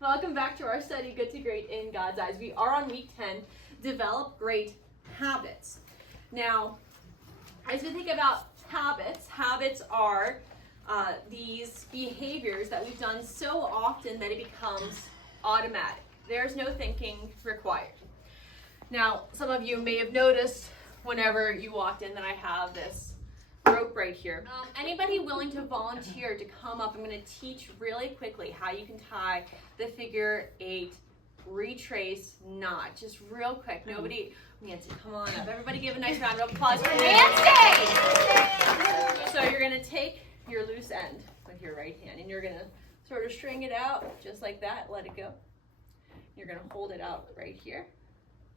Welcome back to our study, Good to Great in God's Eyes. We are on week 10, Develop Great Habits. Now, as we think about habits are these behaviors that we've done so often that it becomes automatic. There's no thinking required. Now, some of you may have noticed whenever you walked in that I have this rope right here. Anybody willing to volunteer to come up? I'm going to teach really quickly how you can tie the figure 8 retrace knot. Just real quick. Nobody, Nancy, come on up. Everybody give a nice round of applause for Nancy! So you're going to take your loose end with your right hand and you're going to sort of string it out just like that. Let it go. You're going to hold it out right here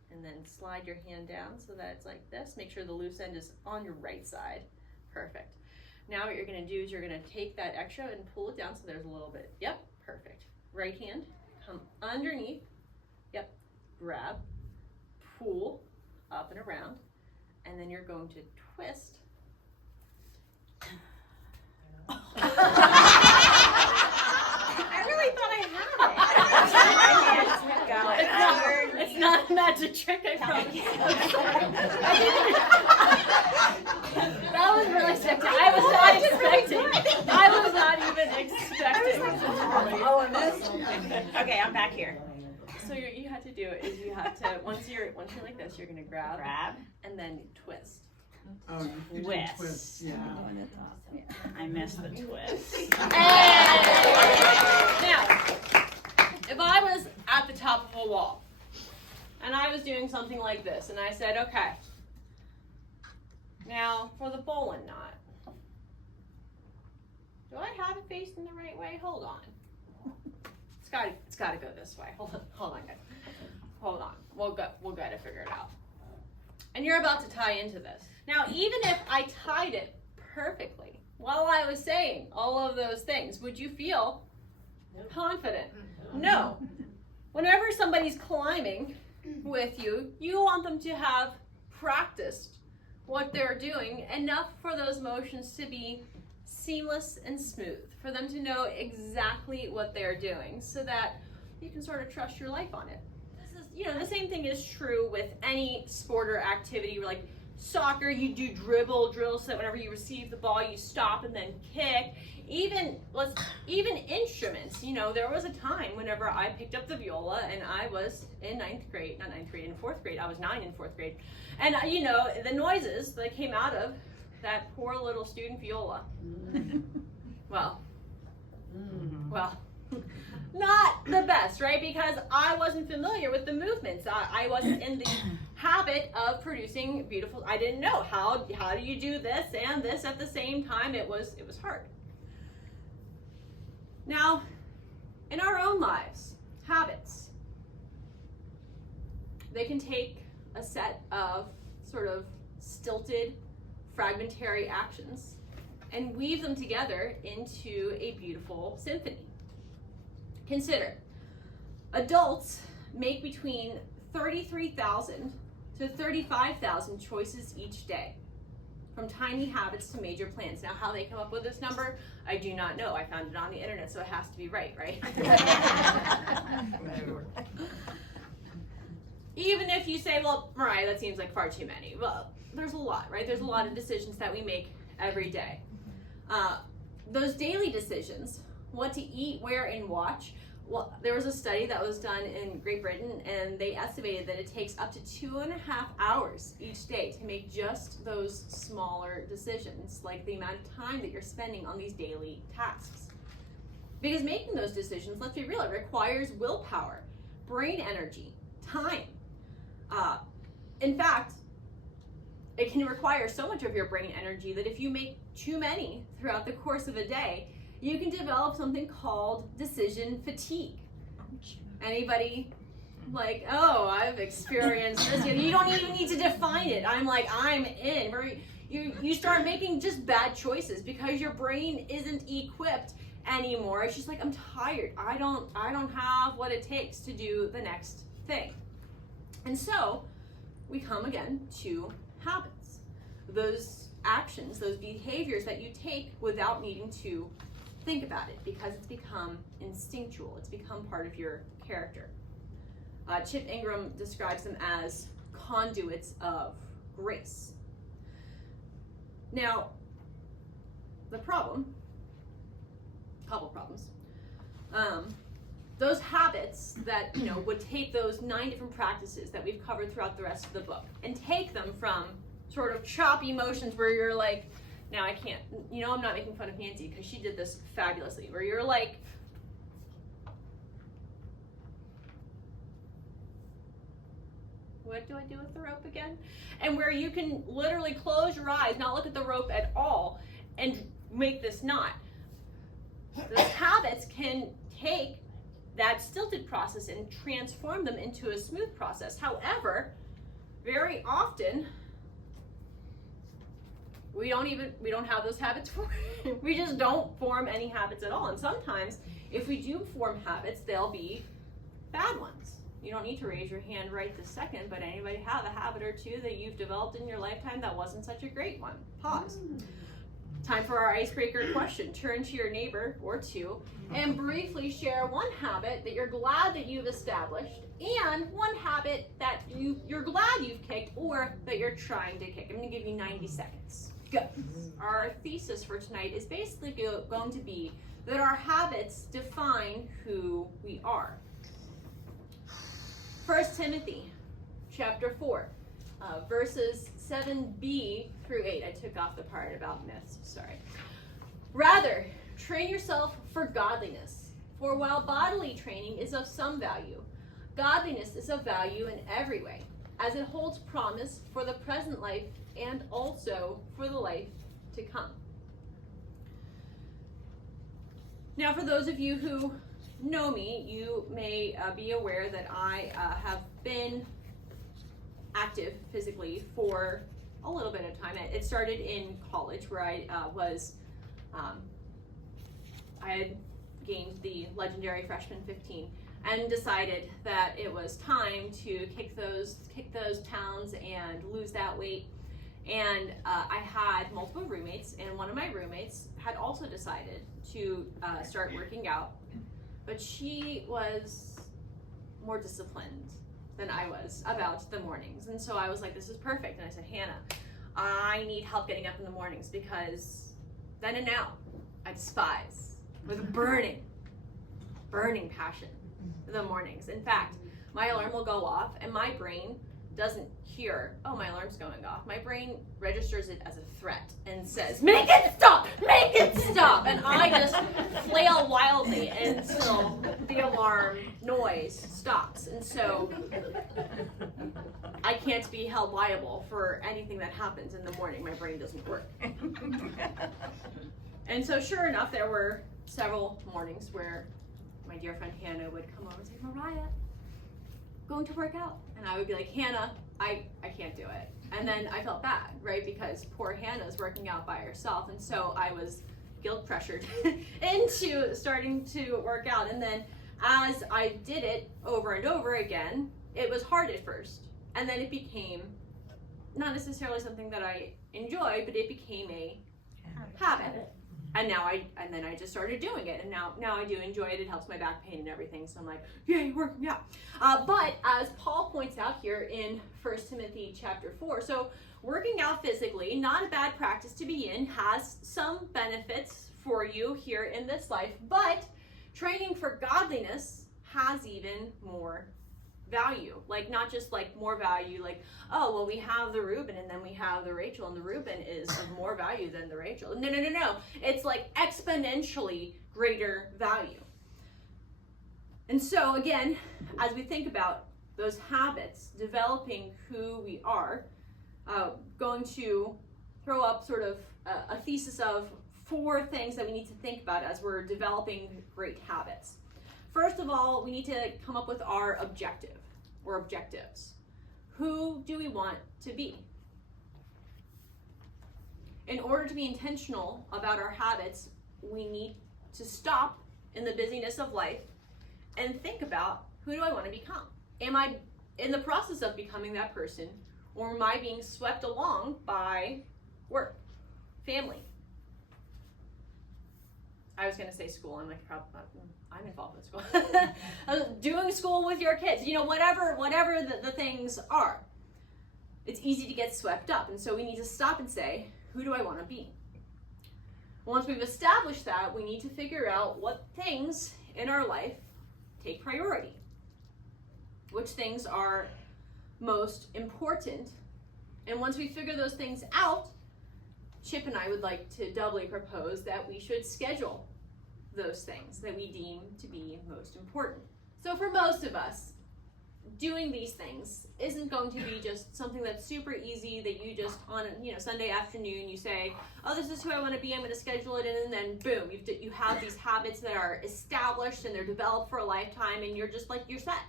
and then slide your hand down so that it's like this. Make sure the loose end is on your right side. Perfect. Now what you're going to do is you're going to take that extra and pull it down so there's a little bit. Yep, perfect. Right hand, come underneath. Yep, grab, pull up and around, and then you're going to twist. I really thought I had it. It's not a magic trick, I promise. That was really spectacular. I was not expecting. I was not even expecting. Oh, I missed. Okay, I'm back here. So you have to do it is you have to once you're like this, you're gonna grab and then twist. Oh, you Twist. twist. Yeah. I missed the twist. Now, if I was at the top of a wall and I was doing something like this and I said, okay, now for the bowline knot, do I have it faced in the right way? Hold on. It's gotta go this way. Hold on, guys. Hold on. We'll go to figure it out. And you're about to tie into this. Now, even if I tied it perfectly while I was saying all of those things, would you feel confident? No. Whenever somebody's climbing with you, you want them to have practiced what they're doing enough for those motions to be seamless and smooth, for them to know exactly what they're doing so that you can sort of trust your life on it. This is, the same thing is true with any sport or activity. Like soccer, you do dribble drills so that whenever you receive the ball, you stop and then kick. Even instruments, there was a time whenever I picked up the viola and I was in in 4th grade. I was 9 in 4th grade. And, the noises that came out of that poor little student viola. Well, not the best, right? Because I wasn't familiar with the movements. I wasn't in the habit of producing beautiful. I didn't know how do you do this and this at the same time. It was hard. Now, in our own lives, habits, they can take a set of sort of stilted, fragmentary actions and weave them together into a beautiful symphony. Consider, adults make between 33,000 to 35,000 choices each day, from tiny habits to major plans. Now, how they come up with this number, I do not know. I found it on the internet, so it has to be right? Even if you say, well, Mariah, that seems like far too many. Well, there's a lot, right? There's a lot of decisions that we make every day. Those daily decisions, what to eat, where, and watch. Well, there was a study that was done in Great Britain, and they estimated that it takes up to 2.5 hours each day to make just those smaller decisions, like the amount of time that you're spending on these daily tasks. Because making those decisions, let's be real, it requires willpower, brain energy, time. In fact, it can require so much of your brain energy that if you make too many throughout the course of a day, you can develop something called decision fatigue. Anybody like, oh, I've experienced this. You don't even need to define it. I'm in. Where you start making just bad choices because your brain isn't equipped anymore. It's just like, I'm tired. I don't have what it takes to do the next thing. And so we come again to habits. Those actions, those behaviors that you take without needing to think about it because it's become instinctual. It's become part of your character. Chip Ingram describes them as conduits of grace. Now, the problem, couple problems, those habits that, would take those 9 different practices that we've covered throughout the rest of the book and take them from sort of choppy motions where you're like, now I can't, I'm not making fun of Nancy because she did this fabulously, where you're like, what do I do with the rope again? And where you can literally close your eyes, not look at the rope at all, and make this knot. Those habits can take that stilted process and transform them into a smooth process. However, very often, we don't have those habits for we just don't form any habits at all. And sometimes if we do form habits, they'll be bad ones. You don't need to raise your hand right this second, but anybody have a habit or two that you've developed in your lifetime that wasn't such a great one? Pause. Time for our icebreaker question. Turn to your neighbor or two and briefly share one habit that you're glad that you've established and one habit that you're glad you've kicked or that you're trying to kick. I'm going to give you 90 seconds. Go. Our thesis for tonight is basically going to be that our habits define who we are. 1 Timothy chapter 4, verses 7b through 8. I took off the part about myths, sorry. Rather, train yourself for godliness, for while bodily training is of some value, godliness is of value in every way, as it holds promise for the present life and also for the life to come. Now, for those of you who know me, you may be aware that I have been active physically for a little bit of time. It started in college where I had gained the legendary freshman 15 and decided that it was time to kick those pounds and lose that weight. And I had multiple roommates, and one of my roommates had also decided to start working out, but she was more disciplined than I was about the mornings. And so I was like, this is perfect. And I said, Hannah, I need help getting up in the mornings because then and now I despise with a burning passion the mornings. In fact, my alarm will go off and my brain doesn't hear, oh, my alarm's going off. My brain registers it as a threat and says, make it stop, make it stop. And I just flail wildly until the alarm noise stops. And so I can't be held liable for anything that happens in the morning. My brain doesn't work. And so sure enough, there were several mornings where my dear friend Hannah would come over and say, Mariah, going to work out. And I would be like, Hannah, I can't do it. And then I felt bad, right? Because poor Hannah's working out by herself. And so I was guilt pressured into starting to work out. And then as I did it over and over again, it was hard at first. And then it became not necessarily something that I enjoy, but it became a habit. And then I just started doing it, and now I do enjoy it. It helps my back pain and everything. So I'm like, yay, working out. But as Paul points out here in 1 Timothy chapter 4, so working out physically, not a bad practice to be in, has some benefits for you here in this life. But training for godliness has even more value. Like, not just like more value, like, oh, well, we have the Reuben and then we have the Rachel, and the Reuben is of more value than the Rachel. No. It's like exponentially greater value. And so again, as we think about those habits, developing who we are, going to throw up sort of a thesis of 4 things that we need to think about as we're developing great habits. First of all, we need to come up with our objective or objectives. Who do we want to be? In order to be intentional about our habits, we need to stop in the busyness of life and think about, who do I want to become? Am I in the process of becoming that person, or am I being swept along by work, family? I was going to say school. I'm like, I'm involved with school. Doing school with your kids, whatever the things are. It's easy to get swept up. And so we need to stop and say, who do I want to be? Once we've established that, we need to figure out what things in our life take priority. Which things are most important. And once we figure those things out, Chip and I would like to doubly propose that we should schedule those things that we deem to be most important. So for most of us, doing these things isn't going to be just something that's super easy that you just on Sunday afternoon you say, oh, this is who I want to be, I'm going to schedule it in, and then boom, you have these habits that are established and they're developed for a lifetime, and you're just like, you're set.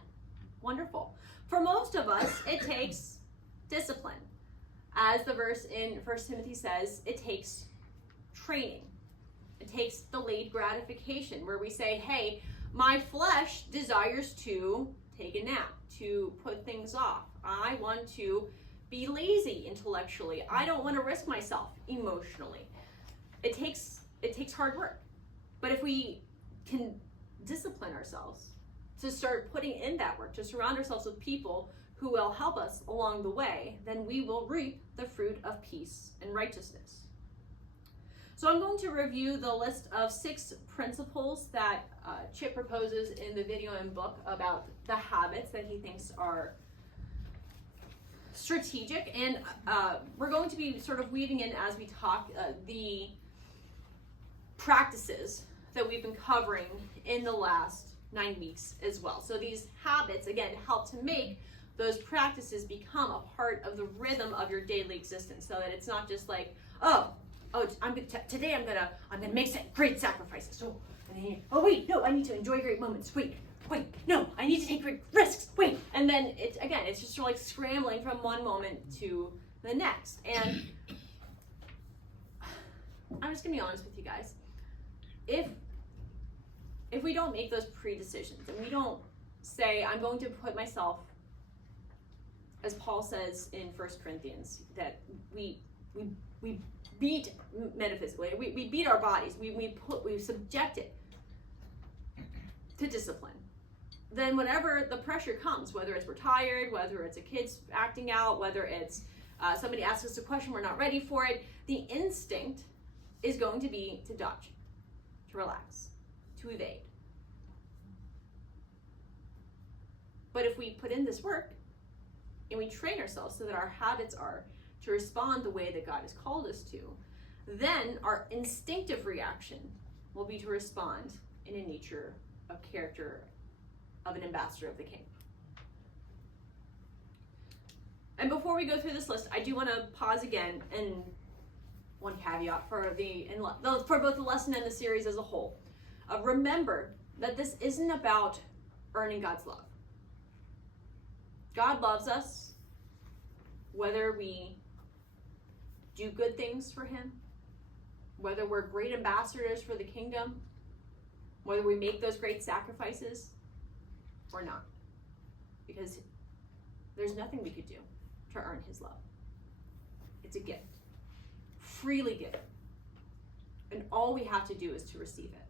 Wonderful. For most of us, it takes discipline. As the verse in 1 Timothy says, it takes training. It takes delayed gratification, where we say, hey, my flesh desires to take a nap, to put things off. I want to be lazy intellectually. I don't want to risk myself emotionally. It takes hard work. But if we can discipline ourselves to start putting in that work, to surround ourselves with people who will help us along the way, then we will reap the fruit of peace and righteousness. So I'm going to review the list of 6 principles that Chip proposes in the video and book about the habits that he thinks are strategic. And we're going to be sort of weaving in as we talk the practices that we've been covering in the last 9 weeks as well. So these habits, again, help to make those practices become a part of the rhythm of your daily existence, so that it's not just like, today I'm gonna make great sacrifices. Oh wait, no, I need to enjoy great moments. Wait, no, I need to take great risks. Wait, and then it's just like scrambling from one moment to the next. And I'm just gonna be honest with you guys. If we don't make those pre-decisions and we don't say, I'm going to put myself, as Paul says in 1 Corinthians, that we beat metaphysically, we beat our bodies, we subject it to discipline. Then whenever the pressure comes, whether it's we're tired, whether it's a kid's acting out, whether it's somebody asks us a question, we're not ready for it, the instinct is going to be to dodge, to relax, to evade. But if we put in this work and we train ourselves so that our habits are to respond the way that God has called us to, then our instinctive reaction will be to respond in a nature of character of an ambassador of the King. And before we go through this list, I do want to pause again, and one caveat for both the lesson and the series as a whole. Remember that this isn't about earning God's love. God loves us whether we do good things for him, whether we're great ambassadors for the kingdom, whether we make those great sacrifices or not. Because there's nothing we could do to earn his love. It's a gift, freely given. And all we have to do is to receive it.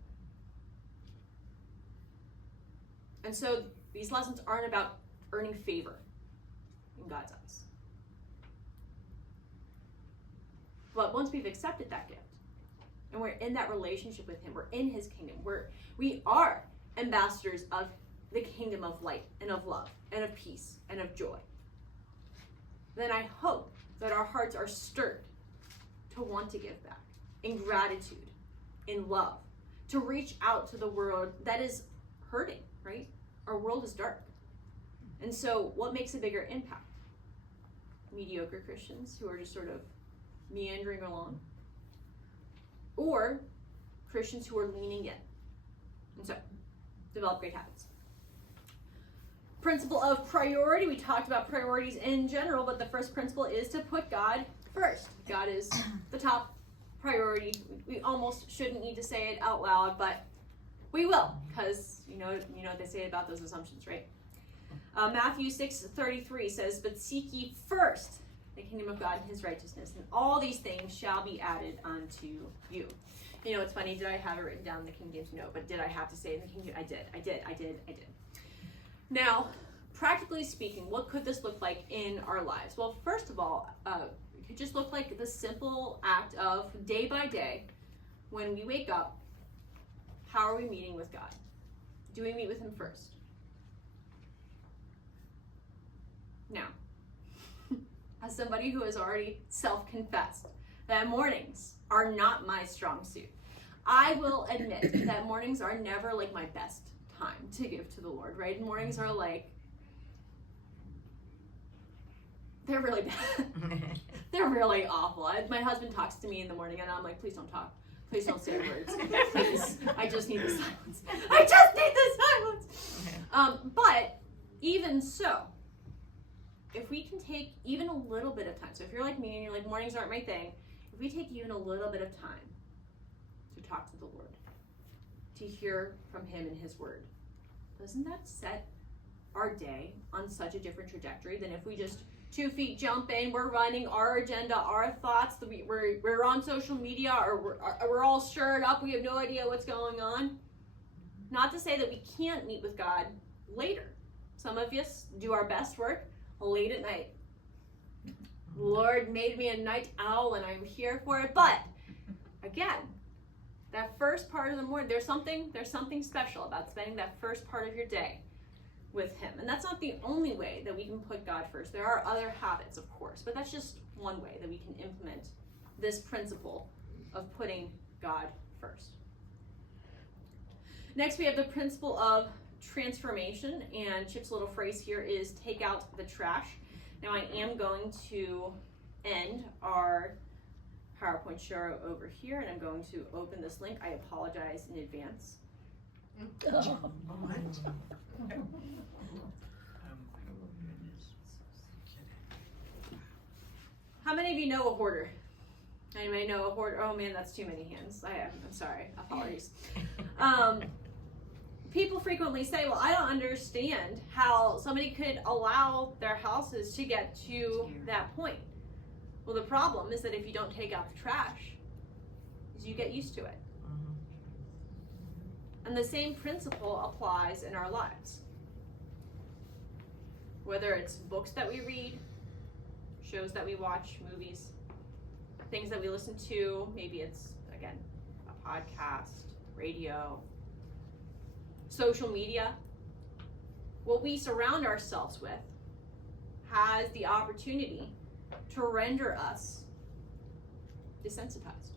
And so these lessons aren't about earning favor in God's eyes. But once we've accepted that gift, and we're in that relationship with him, we're in his kingdom, we are ambassadors of the kingdom of light and of love and of peace and of joy, then I hope that our hearts are stirred to want to give back in gratitude, in love, to reach out to the world that is hurting, right? Our world is dark. And so what makes a bigger impact? Mediocre Christians who are just sort of meandering along? Or Christians who are leaning in? And so, develop great habits. Principle of priority. We talked about priorities in general, but the first principle is to put God first. God is the top priority. We almost shouldn't need to say it out loud, but we will, because you know what they say about those assumptions, right? Matthew 6:33 says, "But seek ye first the kingdom of God and his righteousness, and all these things shall be added unto you." You know, it's funny, did I have it written down in the King James? No, but did I have to say it in the King James? I did. Now, practically speaking, what could this look like in our lives? Well, first of all, it could just look like the simple act of day by day, when we wake up, how are we meeting with God? Do we meet with him first? Now, as somebody who has already self-confessed that mornings are not my strong suit, I will admit that mornings are never like my best time to give to the Lord, right? Mornings are like, they're really bad. They're really awful. My husband talks to me in the morning and I'm like, please don't talk. Please don't say words. Please. I just need the silence. But even so, if we can take even a little bit of time, so if you're like me and you're like, mornings aren't my thing, if we take even a little bit of time to talk to the Lord, to hear from him and his word, doesn't that set our day on such a different trajectory than if we just 2 feet jump in, we're running our agenda, our thoughts, we're on social media, or we're all stirred up, we have no idea what's going on? Not to say that we can't meet with God later. Some of us do our best work late at night. Lord made me a night owl and I'm here for it. But again, that first part of the morning, there's something special about spending that first part of your day with him. And that's not the only way that we can put God first. There are other habits, of course, but that's just one way that we can implement this principle of putting God first. Next, we have the principle of transformation, and Chip's little phrase here is take out the trash. Now, I am going to end our PowerPoint share over here, and I'm going to open this link. I apologize in advance. How many of you know a hoarder? Anybody know a hoarder? Oh man, that's too many hands. I'm sorry. Apologies. People frequently say, well, I don't understand how somebody could allow their houses to get to that point. Well, the problem is that if you don't take out the trash, is you get used to it. And the same principle applies in our lives. Whether it's books that we read, shows that we watch, movies, things that we listen to, maybe it's, again, a podcast, radio, social media. What we surround ourselves with has the opportunity to render us desensitized.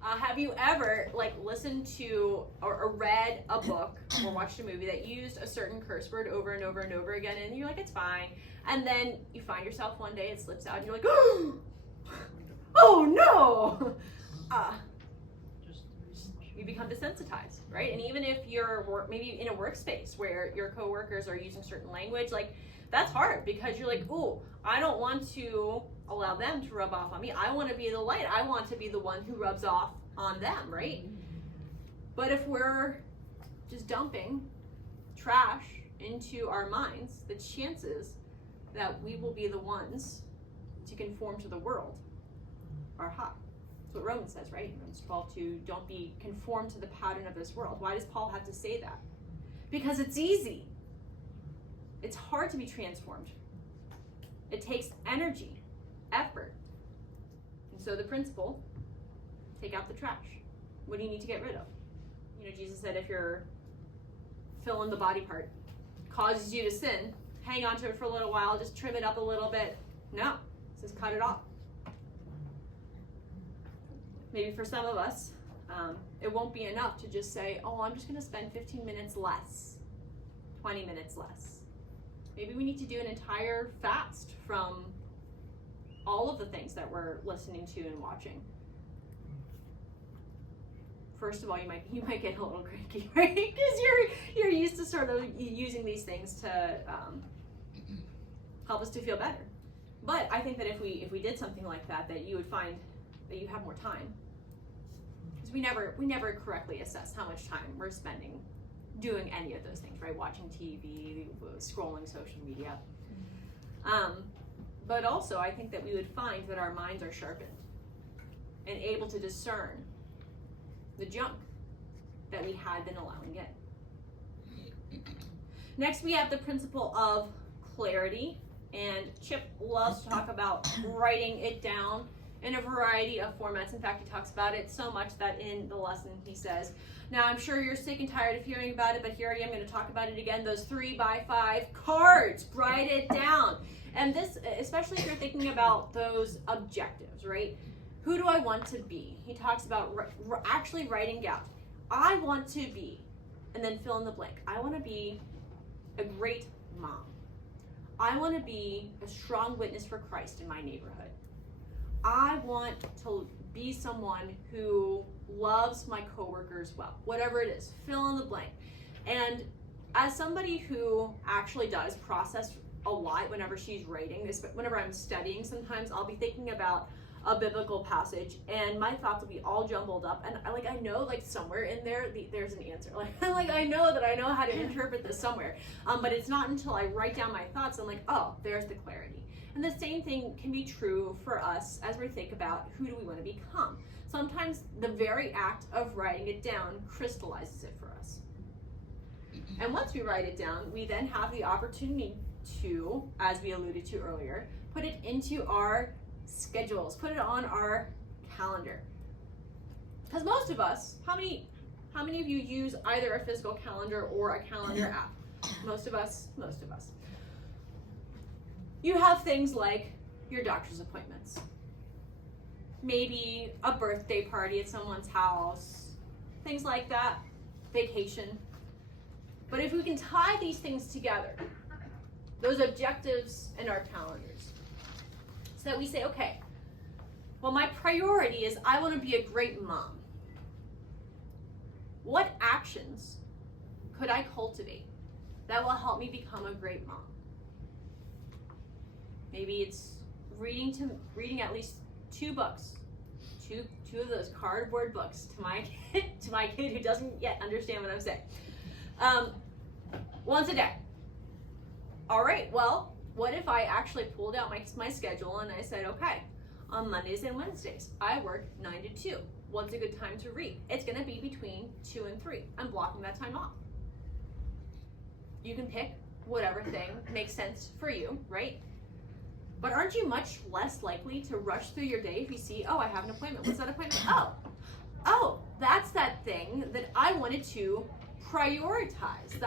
Have you ever listened to or read a book or watched a movie that used a certain curse word over and over and over again, and you're like, it's fine, and then you find yourself one day, it slips out, and you're like, oh no! You become desensitized, right? And even if you're maybe in a workspace where your coworkers are using certain language, that's hard because you're like, oh, I don't want to allow them to rub off on me. I want to be the light. I want to be the one who rubs off on them, right? But if we're just dumping trash into our minds, the chances that we will be the ones to conform to the world are high. That's what Romans says, right? Romans 12:2, don't be conformed to the pattern of this world. Why does Paul have to say that? Because it's easy. It's hard to be transformed. It takes energy, effort. And so the principle, take out the trash. What do you need to get rid of? Jesus said if your fill in the body part causes you to sin, hang on to it for a little while, just trim it up a little bit. No, it says cut it off. Maybe for some of us, it won't be enough to just say, oh, I'm just going to spend 15 minutes less, 20 minutes less. Maybe we need to do an entire fast from all of the things that we're listening to and watching. First of all, you might get a little cranky, right? Because you're used to sort of using these things to help us to feel better. But I think that if we did something like that, that you would find that you have more time. Because we never correctly assess how much time we're spending doing any of those things, right? Watching TV, scrolling social media. But also, I think that we would find that our minds are sharpened and able to discern the junk that we had been allowing in. Next, we have the principle of clarity, and Chip loves to talk about writing it down in a variety of formats. In fact, he talks about it so much that in the lesson he says, now I'm sure you're sick and tired of hearing about it, but here I am going to talk about it again. Those 3x5 cards, write it down. And this, especially if you're thinking about those objectives, right? Who do I want to be? He talks about actually writing down. I want to be, and then fill in the blank. I want to be a great mom. I want to be a strong witness for Christ in my neighborhood. I want to be someone who loves my coworkers well. Whatever it is, fill in the blank. And as somebody who actually does process a lot whenever she's writing this, whenever I'm studying, sometimes I'll be thinking about a biblical passage and my thoughts will be all jumbled up, and I know like somewhere in there there's an answer. Like I know that I know how to interpret this somewhere, but it's not until I write down my thoughts I'm like, oh, there's the clarity. And the same thing can be true for us as we think about who do we want to become. Sometimes the very act of writing it down crystallizes it for us. And once we write it down, we then have the opportunity to, as we alluded to earlier, put it into our schedules, put it on our calendar. Because most of us, how many of you use either a physical calendar or a calendar app? Most of us. You have things like your doctor's appointments, maybe a birthday party at someone's house, things like that, vacation. But if we can tie these things together, those objectives in our calendars, so that we say, okay, well, my priority is I want to be a great mom. What actions could I cultivate that will help me become a great mom? Maybe it's reading at least 2 books, two of those cardboard books to my kid who doesn't yet understand what I'm saying. Once a day. All right, well, what if I actually pulled out my schedule and I said, okay, on Mondays and Wednesdays, I work 9 to 2. What's a good time to read? It's gonna be between 2 and 3. I'm blocking that time off. You can pick whatever thing makes sense for you, right? But aren't you much less likely to rush through your day if you see, oh, I have an appointment. What's that appointment? Oh, that's that thing that I wanted to prioritize.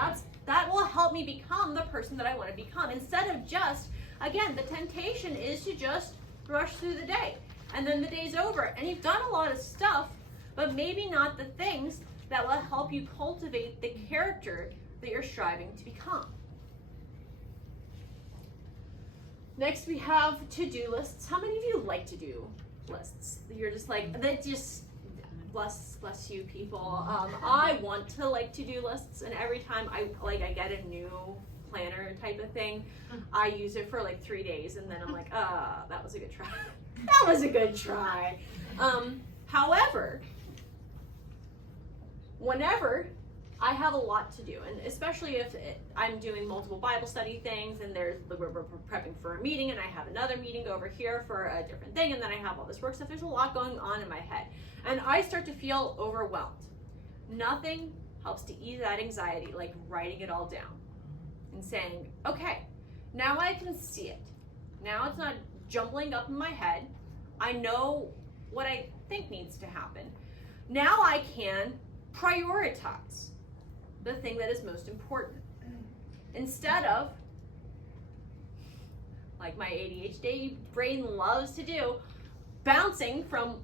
That will help me become the person that I want to become. Instead of just, again, the temptation is to just rush through the day. And then the day's over. And you've done a lot of stuff, but maybe not the things that will help you cultivate the character that you're striving to become. Next, we have to-do lists. How many of you like to do lists? You're just like, that just, bless you people. I want to like to-do lists, and every time I get a new planner type of thing, I use it for like 3 days, and then I'm like, that was a good try. That was a good try. However, whenever I have a lot to do, and especially if I'm doing multiple Bible study things, and we're prepping for a meeting, and I have another meeting over here for a different thing, and then I have all this work stuff. There's a lot going on in my head, and I start to feel overwhelmed. Nothing helps to ease that anxiety like writing it all down and saying, okay, now I can see it. Now it's not jumbling up in my head. I know what I think needs to happen. Now I can prioritize the thing that is most important. Instead of, like my ADHD brain loves to do, bouncing from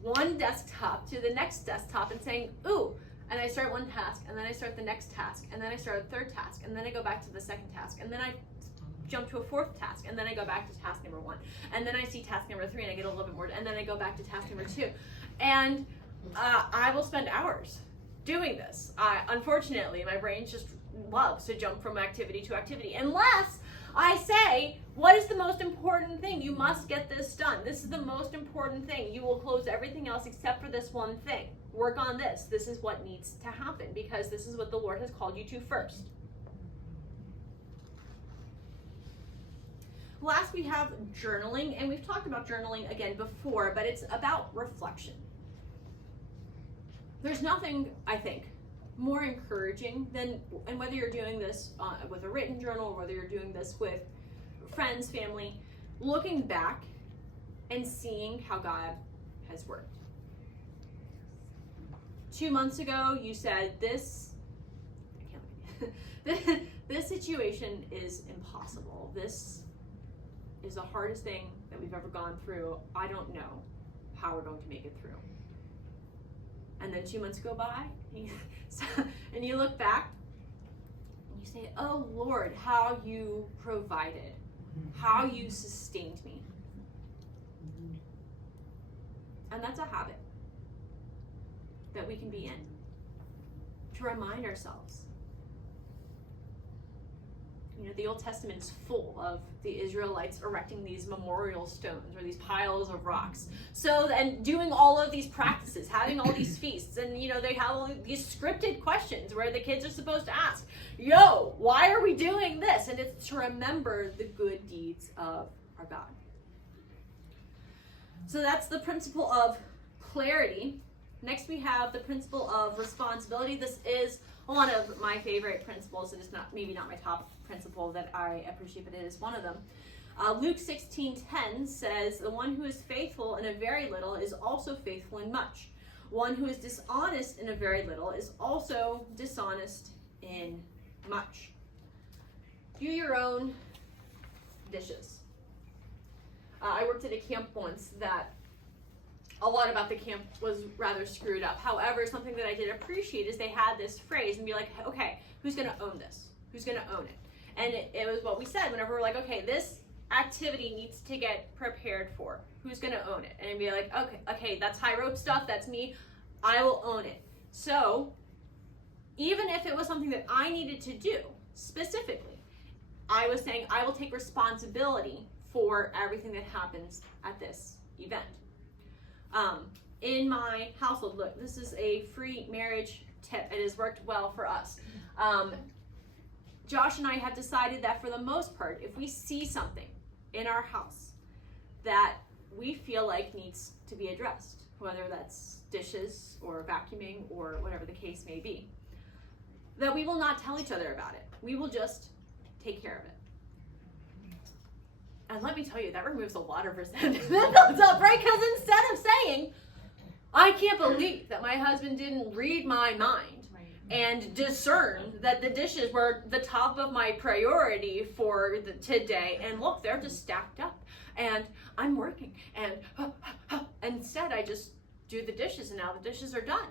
one desktop to the next desktop and saying, ooh, and I start one task, and then I start the next task, and then I start a third task, and then I go back to the second task, and then I jump to a fourth task, and then I go back to task number 1, and then I see task number 3, and I get a little bit more, and then I go back to task number 2, and I will spend hours doing this. Unfortunately, my brain just loves to jump from activity to activity, unless I say, what is the most important thing? You must get this done. This is the most important thing. You will close everything else except for this one thing. Work on this. This is what needs to happen, because this is what the Lord has called you to first. Last, we have journaling, and we've talked about journaling again before, but it's about reflection. there's nothing, I think, more encouraging than, and whether you're doing this with a written journal, or whether you're doing this with friends, family, looking back and seeing how God has worked. 2 months ago, you said this situation is impossible. This is the hardest thing that we've ever gone through. I don't know how we're going to make it through. And then 2 months go by, and you look back and you say, oh Lord, how you provided, how you sustained me. And that's a habit that we can be in, to remind ourselves. You know, the Old Testament is full of the Israelites erecting these memorial stones or these piles of rocks. So, and doing all of these practices, having all these feasts, and you know, they have all these scripted questions where the kids are supposed to ask, yo, why are we doing this? And it's to remember the good deeds of our God. So that's the principle of clarity. Next we have the principle of responsibility. This is one of my favorite principles. It is not, maybe not my top principle that I appreciate, but it is one of them. Luke 16:10 says, the one who is faithful in a very little is also faithful in much. One who is dishonest in a very little is also dishonest in much. Do your own dishes. I worked at a camp once that a lot about the camp was rather screwed up. However, something that I did appreciate is they had this phrase and be like, okay, who's going to own this? Who's going to own it? And it was what we said whenever we're like, okay, this activity needs to get prepared for. Who's going to own it? And be like, okay, that's high rope stuff. That's me. I will own it. So even if it was something that I needed to do specifically, I was saying I will take responsibility for everything that happens at this event. In my household, look, this is a free marriage tip. It has worked well for us. Josh and I have decided that for the most part, if we see something in our house that we feel like needs to be addressed, whether that's dishes or vacuuming or whatever the case may be, that we will not tell each other about it. We will just take care of it. And let me tell you, that removes a lot of resentment that builds up, right? Because instead of saying, I can't believe that my husband didn't read my mind and discern that the dishes were the top of my priority for today, and look, they're just stacked up, and I'm working, and instead I just do the dishes, and now the dishes are done.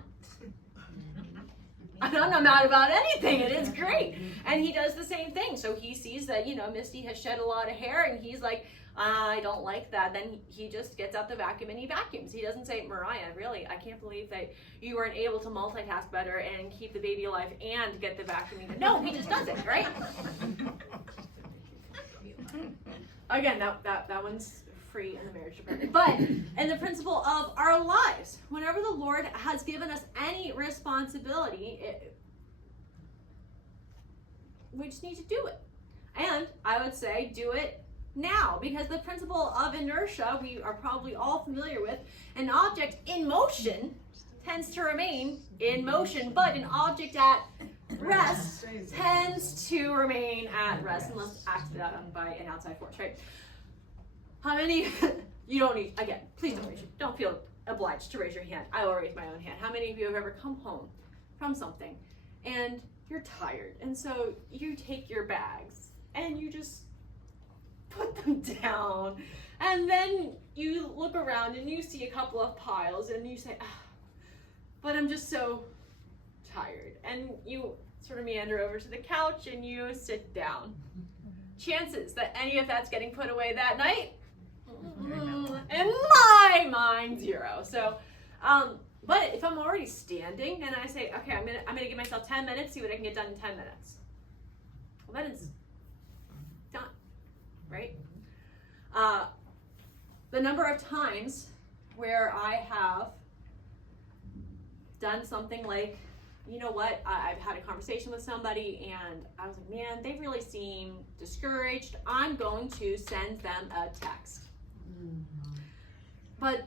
And I'm not mad about anything, and it's great. And he does the same thing. So he sees that, you know, Misty has shed a lot of hair, and he's like, I don't like that. Then he just gets out the vacuum and he vacuums. He doesn't say, Mariah, really, I can't believe that you weren't able to multitask better and keep the baby alive and get the vacuuming. No, he just does it, right? Again, that one's free in the marriage department. But in the principle of our lives, whenever the Lord has given us any responsibility, we just need to do it. And I would say do it now, because the principle of inertia, we are probably all familiar with. An object in motion tends to remain in motion, but an object at rest tends to remain at rest unless acted on by an outside force, right? How many, you don't need, again, please don't feel obliged to raise your hand. I will raise my own hand. How many of you have ever come home from something and you're tired, and so you take your bags and you just put them down, and then you look around and you see a couple of piles and you say, but I'm just so tired, and you sort of meander over to the couch and you sit down. Chances that any of that's getting put away that night, in my mind, 0. So but if I'm already standing and I say, okay, I'm gonna give myself 10 minutes, see what I can get done in 10 minutes, well, then it's done, right? The number of times where I have done something like, you know what, I've had a conversation with somebody and I was like, man, they really seem discouraged. I'm going to send them a text. But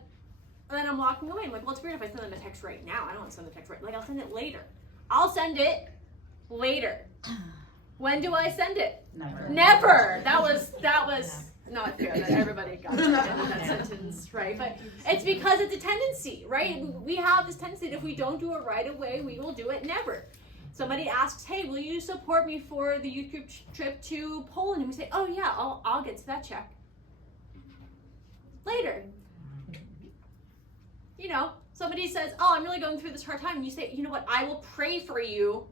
And then I'm walking away. I'm like, well, it's weird if I send them a text right now. I don't want to send them a text right. Like, I'll send it later. I'll send it later. When do I send it? Never. Never. That was not fair that everybody got that sentence right. But it's because it's a tendency, right? We have this tendency that if we don't do it right away, we will do it never. Somebody asks, hey, will you support me for the youth group trip to Poland? And we say, oh yeah, I'll get to that check later. You know, somebody says, oh, I'm really going through this hard time. And you say, you know what, I will pray for you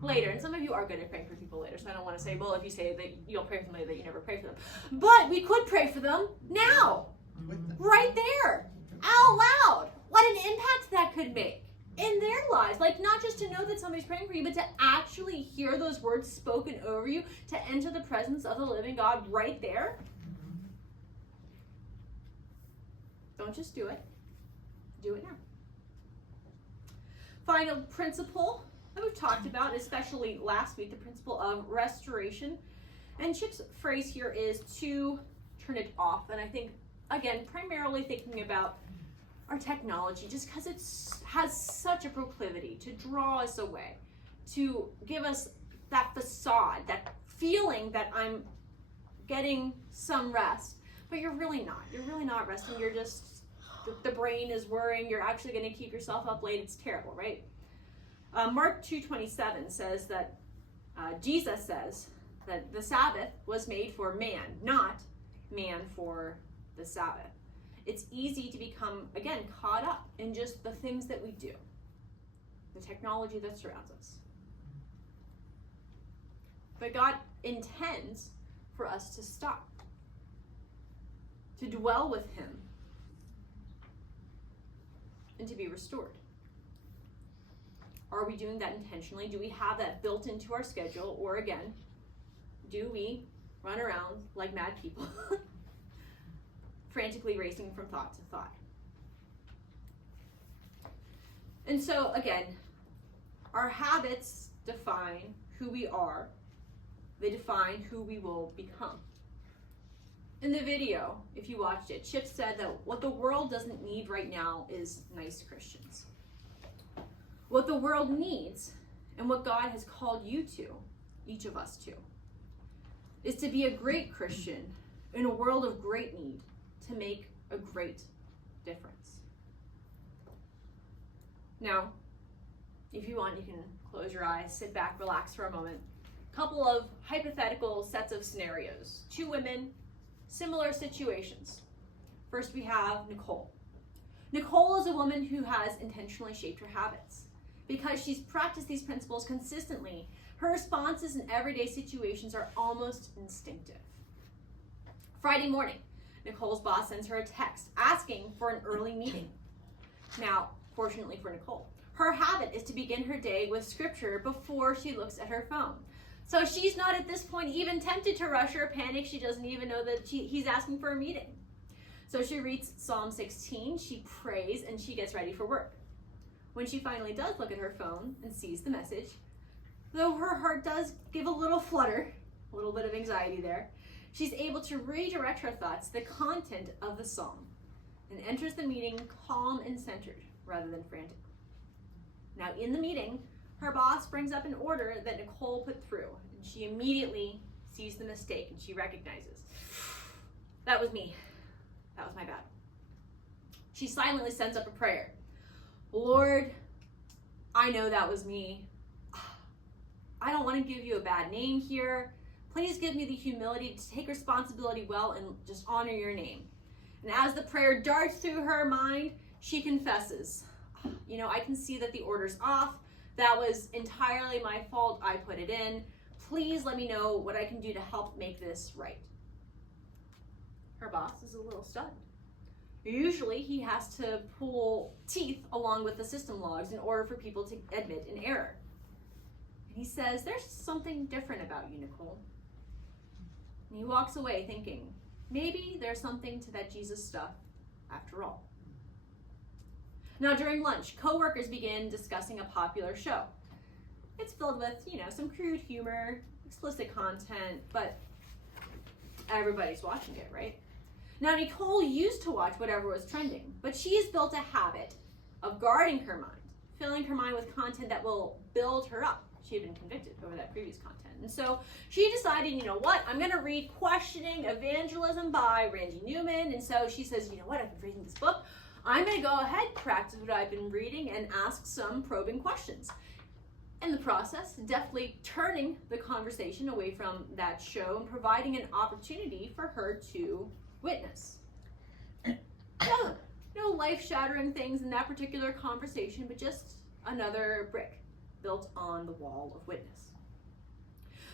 later. And some of you are good at praying for people later. So I don't want to say, well, if you say that you'll pray for somebody that you never pray for them. But we could pray for them now. Right there. Out loud. What an impact that could make in their lives. Like, not just to know that somebody's praying for you, but to actually hear those words spoken over you, to enter the presence of the living God right there. Don't just do it. Do it now. Final principle that we've talked about, especially last week, the principle of restoration. And Chip's phrase here is to turn it off. And I think, again, primarily thinking about our technology, just because it has such a proclivity to draw us away, to give us that facade, that feeling that I'm getting some rest, but you're really not. You're really not resting. You're just, the brain is worrying. You're actually going to keep yourself up late. It's terrible, right? Mark 2:27 says that Jesus says that the Sabbath was made for man, not man for the Sabbath. It's easy to become, again, caught up in just the things that we do, the technology that surrounds us. But God intends for us to stop, to dwell with Him, and to be restored. Are we doing that intentionally? Do we have that built into our schedule? Or again, do we run around like mad people, frantically racing from thought to thought? And so again, our habits define who we are. They define who we will become. In the video, if you watched it, Chip said that what the world doesn't need right now is nice Christians. What the world needs, and what God has called you to, each of us to, is to be a great Christian in a world of great need, to make a great difference. Now, if you want, you can close your eyes, sit back, relax for a moment. Couple of hypothetical sets of scenarios. Two women, similar situations. First, we have Nicole. Nicole is a woman who has intentionally shaped her habits. Because she's practiced these principles consistently, her responses in everyday situations are almost instinctive. Friday morning, Nicole's boss sends her a text asking for an early meeting. Now, fortunately for Nicole, her habit is to begin her day with scripture before she looks at her phone. So she's not at this point even tempted to rush or panic. She doesn't even know that he's asking for a meeting. So she reads Psalm 16, she prays, and she gets ready for work. When she finally does look at her phone and sees the message, though her heart does give a little flutter, a little bit of anxiety there, she's able to redirect her thoughts to the content of the psalm and enters the meeting calm and centered rather than frantic. Now in the meeting, her boss brings up an order that Nicole put through, and she immediately sees the mistake and she recognizes, that was me. That was my bad. She silently sends up a prayer. Lord, I know that was me. I don't want to give you a bad name here. Please give me the humility to take responsibility well and just honor your name. And as the prayer darts through her mind, she confesses, you know, I can see that the order's off. That was entirely my fault. I put it in. Please let me know what I can do to help make this right. Her boss is a little stunned. Usually he has to pull teeth along with the system logs in order for people to admit an error. And he says, there's something different about you, Nicole. And he walks away thinking, maybe there's something to that Jesus stuff after all. Now during lunch, coworkers begin discussing a popular show. It's filled with, some crude humor, explicit content, but everybody's watching it, right? Now, Nicole used to watch whatever was trending, but she has built a habit of guarding her mind, filling her mind with content that will build her up. She had been convicted over that previous content. And so she decided, you know what, I'm going to read Questioning Evangelism by Randy Newman. And so she says, you know what, I've been reading this book. I'm going to go ahead, practice what I've been reading, and ask some probing questions. In the process, deftly turning the conversation away from that show and providing an opportunity for her to witness. No life-shattering things in that particular conversation, but just another brick built on the wall of witness.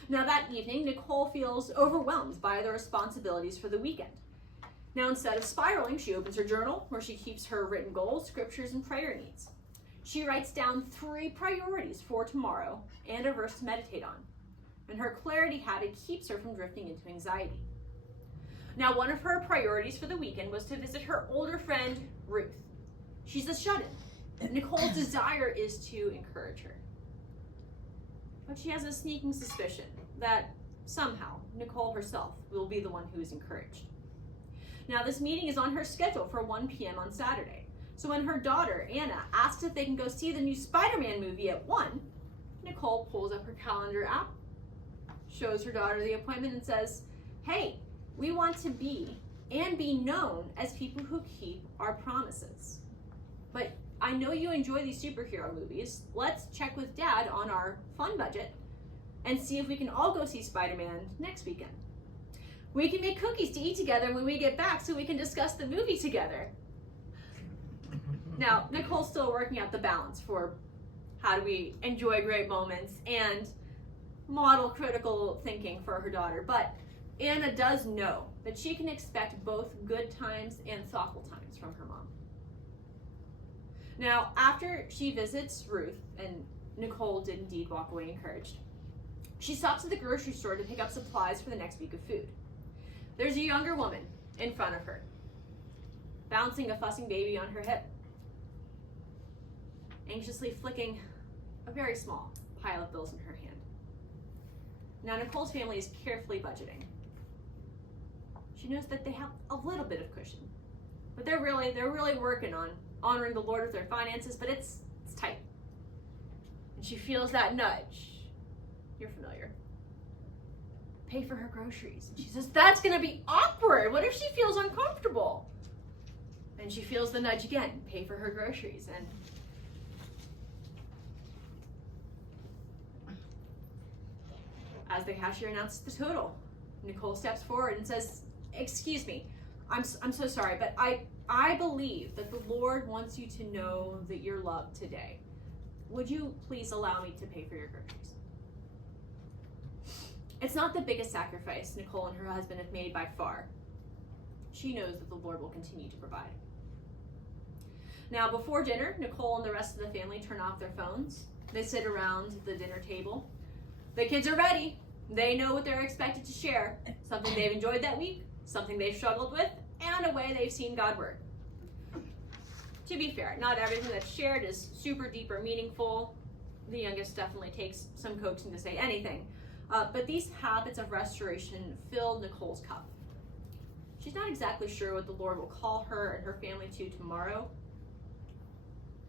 Now that evening, Nicole feels overwhelmed by the responsibilities for the weekend. Now instead of spiraling, she opens her journal where she keeps her written goals, scriptures, and prayer needs. She writes down 3 priorities for tomorrow and a verse to meditate on. And her clarity habit keeps her from drifting into anxiety. Now, one of her priorities for the weekend was to visit her older friend, Ruth. She's a shut-in. Nicole's desire is to encourage her. But she has a sneaking suspicion that somehow Nicole herself will be the one who is encouraged. Now, this meeting is on her schedule for 1 p.m. on Saturday. So when her daughter, Anna, asks if they can go see the new Spider-Man movie at 1, Nicole pulls up her calendar app, shows her daughter the appointment, and says, hey, we want to be and be known as people who keep our promises. But I know you enjoy these superhero movies. Let's check with Dad on our fun budget and see if we can all go see Spider-Man next weekend. We can make cookies to eat together when we get back so we can discuss the movie together. Now, Nicole's still working out the balance for how do we enjoy great moments and model critical thinking for her daughter. But Anna does know that she can expect both good times and thoughtful times from her mom. Now, after she visits Ruth, and Nicole did indeed walk away encouraged, she stops at the grocery store to pick up supplies for the next week of food. There's a younger woman in front of her, bouncing a fussing baby on her hip, anxiously flicking a very small pile of bills in her hand. Now, Nicole's family is carefully budgeting. She knows that they have a little bit of cushion, but they're really working on honoring the Lord with their finances, but it's tight. And she feels that nudge. You're familiar. Pay for her groceries. And she says, that's gonna be awkward. What if she feels uncomfortable? And she feels the nudge again, pay for her groceries. And as the cashier announces the total, Nicole steps forward and says, excuse me, I'm so sorry, but I believe that the Lord wants you to know that you're loved today. Would you please allow me to pay for your groceries? It's not the biggest sacrifice Nicole and her husband have made by far. She knows that the Lord will continue to provide. Now, before dinner, Nicole and the rest of the family turn off their phones. They sit around the dinner table. The kids are ready. They know what they're expected to share. Something they've enjoyed that week, something they've struggled with, and a way they've seen God work. To be fair, not everything that's shared is super deep or meaningful. The youngest definitely takes some coaxing to say anything. But these habits of restoration fill Nicole's cup. She's not exactly sure what the Lord will call her and her family to tomorrow,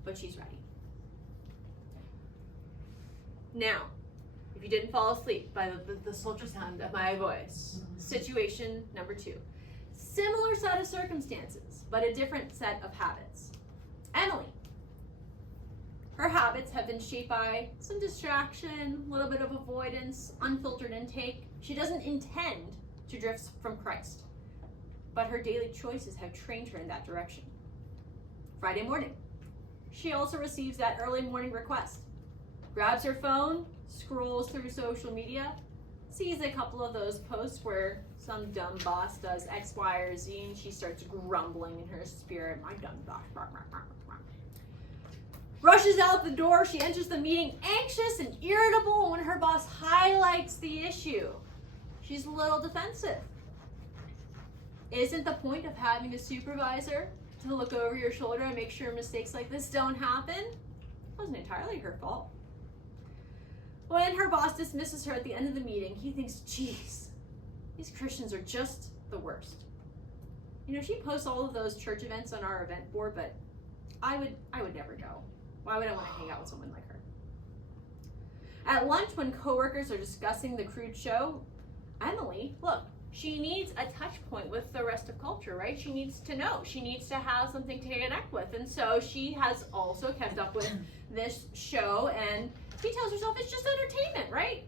but she's ready. Now, if you didn't fall asleep by the sultry sound of my voice, situation number 2. Similar set of circumstances, but a different set of habits. Emily. Her habits have been shaped by some distraction, a little bit of avoidance, unfiltered intake. She doesn't intend to drift from Christ, but her daily choices have trained her in that direction. Friday morning. She also receives that early morning request. Grabs her phone, scrolls through social media, sees a couple of those posts where some dumb boss does X, Y, or Z, and she starts grumbling in her spirit, my dumb boss. Rushes out the door, she enters the meeting anxious and irritable when her boss highlights the issue. She's a little defensive. Isn't the point of having a supervisor to look over your shoulder and make sure mistakes like this don't happen? It wasn't entirely her fault. When her boss dismisses her at the end of the meeting, he thinks, geez, these Christians are just the worst. You know, she posts all of those church events on our event board, but I would never go. Why would I want to hang out with someone like her? At lunch, when coworkers are discussing the crude show, Emily, look, she needs a touch point with the rest of culture, right? She needs to know. She needs to have something to connect with. And so she has also kept up with this show, and she tells herself it's just entertainment, right?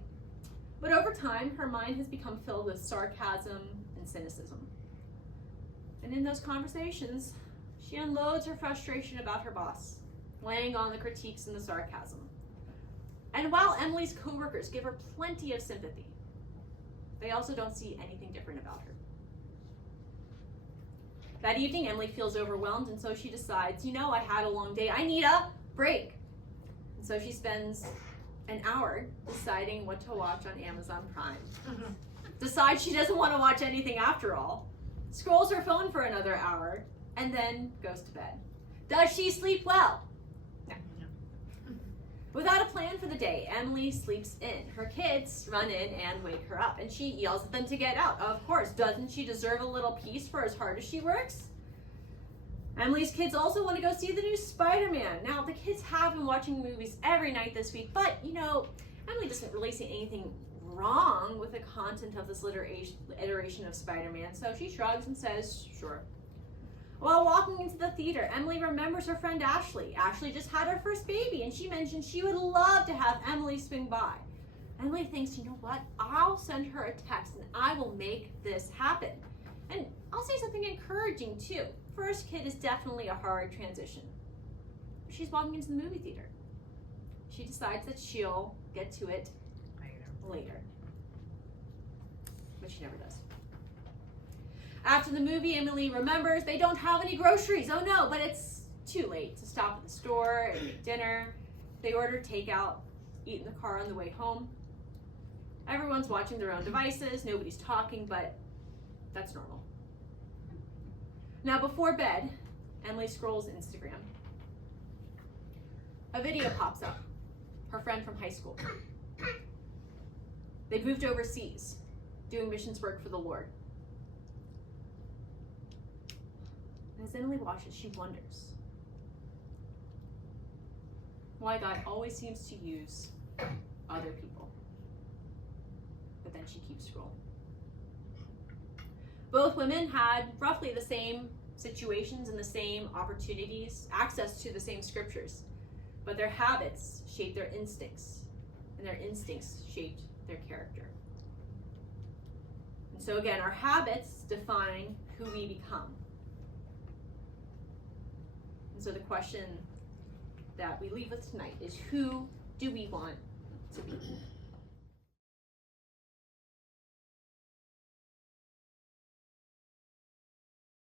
But over time, her mind has become filled with sarcasm and cynicism. And in those conversations, she unloads her frustration about her boss, laying on the critiques and the sarcasm. And while Emily's coworkers give her plenty of sympathy, they also don't see anything different about her. That evening, Emily feels overwhelmed, and so she decides, you know, I had a long day. I need a break. And so she spends an hour deciding what to watch on Amazon Prime. Decides she doesn't want to watch anything after all. Scrolls her phone for another hour, and then goes to bed. Does she sleep well? No. Without a plan for the day, Emily sleeps in. Her kids run in and wake her up, and she yells at them to get out. Of course, doesn't she deserve a little peace for as hard as she works? Emily's kids also want to go see the new Spider-Man. Now, the kids have been watching movies every night this week, but, you know, Emily doesn't really see anything wrong with the content of this iteration of Spider-Man, so she shrugs and says, sure. While walking into the theater, Emily remembers her friend Ashley. Ashley just had her first baby, and she mentioned she would love to have Emily swing by. Emily thinks, you know what, I'll send her a text and I will make this happen. And I'll say something encouraging too. First kid is definitely a hard transition. She's walking into the movie theater. She decides that she'll get to it later. But she never does. After the movie, Emily remembers they don't have any groceries. Oh no, but it's too late to stop at the store and make dinner. They order takeout, eat in the car on the way home. Everyone's watching their own devices. Nobody's talking, but that's normal. Now, before bed, Emily scrolls Instagram. A video pops up. Her friend from high school. They've moved overseas, doing missions work for the Lord. And as Emily watches, she wonders why God always seems to use other people. But then she keeps scrolling. Both women had roughly the same situations and the same opportunities, access to the same scriptures, but their habits shaped their instincts, and their instincts shaped their character. And so again, our habits define who we become. And so the question that we leave with tonight is, who do we want to be?